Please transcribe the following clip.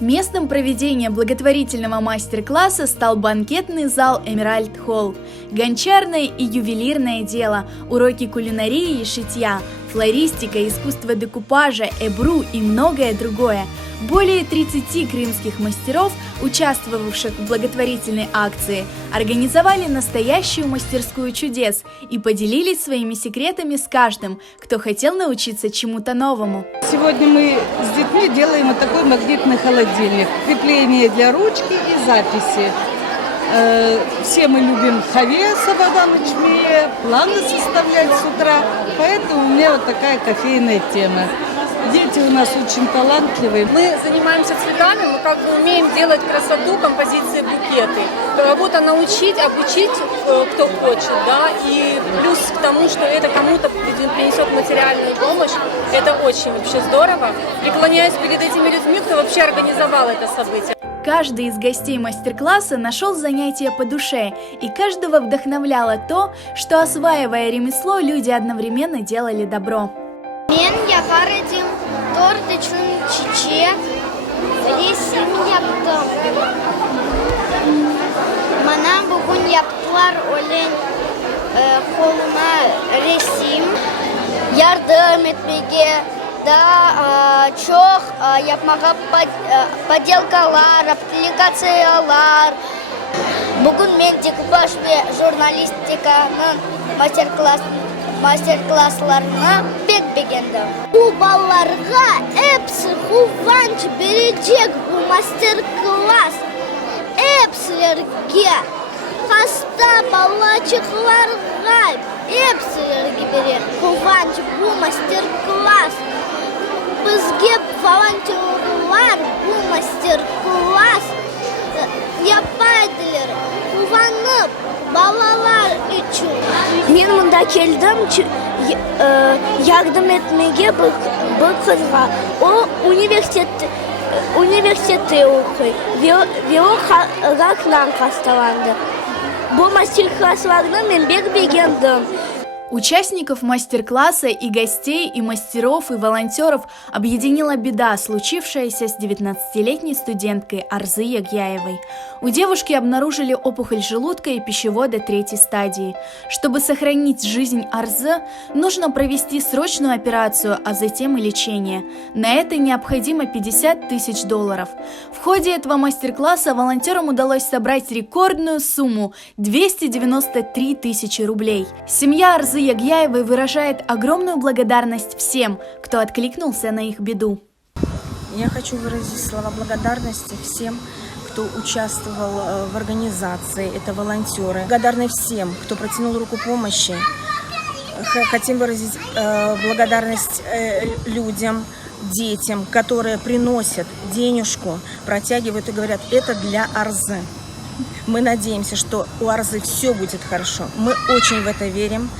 Местом проведения благотворительного мастер-класса стал банкетный зал «Эмеральд Холл». Гончарное и ювелирное дело, уроки кулинарии и шитья, флористика, искусство декупажа, эбру и многое другое. Более 30 крымских мастеров, участвовавших в благотворительной акции, организовали настоящую мастерскую чудес и поделились своими секретами с каждым, кто хотел научиться чему-то новому. Сегодня мы с детьми делаем вот такой магнитный холодильник. Крепление для ручки и записи. Все мы любим хавеса, вода ночмея, планы составлять с утра, поэтому у меня вот такая кофейная тема. Дети у нас очень талантливые. Мы занимаемся цветами, мы как бы умеем делать красоту, композиции, букеты. Кого-то научить, обучить, кто хочет, да, и плюс к тому, что это кому-то принесет материальную помощь, это очень вообще здорово. Преклоняюсь перед этими людьми, кто вообще организовал это событие. Каждый из гостей мастер-класса нашел занятие по душе, и каждого вдохновляло то, что, осваивая ремесло, люди одновременно делали добро. Мен yapar edim, dört üçün çiçeğe, resim yaptım. Bana bugün yaptılar olan koluma resim, yardım etmeye da çok yapmaya поделкалар, applikatsiyalar. Bugün men dekupaj ve jurnalistika'nın mastер-классларына pek beğendim. Bu ballarga hepsi kuvvanç verecek bu mastер-класс. Hepsilerge, hasta balacıklarga hepsilerge verir kuvvanç bu mastер-класс. Bizge volontyorlar bu mastер-класс yapaydılar. Kuvvanıp balalar için. Men munda keldim yardım etmeye bu kızga. O üniversitede okuyor ve o rakla hastalandı. Bu mastер-классларны men bek beğendim. Участников мастер-класса и гостей, и мастеров, и волонтеров объединила беда, случившаяся с 19-летней студенткой Арзы Ягьяевой. У девушки обнаружили опухоль желудка и пищевода 3-й стадии. Чтобы сохранить жизнь Арзы, нужно провести срочную операцию, а затем и лечение. На это необходимо $50 000. В ходе этого мастер-класса волонтерам удалось собрать рекордную сумму – 293 000 рублей. Семья Арзы Ягьяевой выражает огромную благодарность всем, кто откликнулся на их беду. Я хочу выразить слова благодарности всем, кто участвовал в организации, это волонтеры. Благодарны всем, кто протянул руку помощи. Хотим выразить благодарность людям, детям, которые приносят денежку, протягивают и говорят, это для Арзы. Мы надеемся, что у Арзы все будет хорошо. Мы очень в это верим.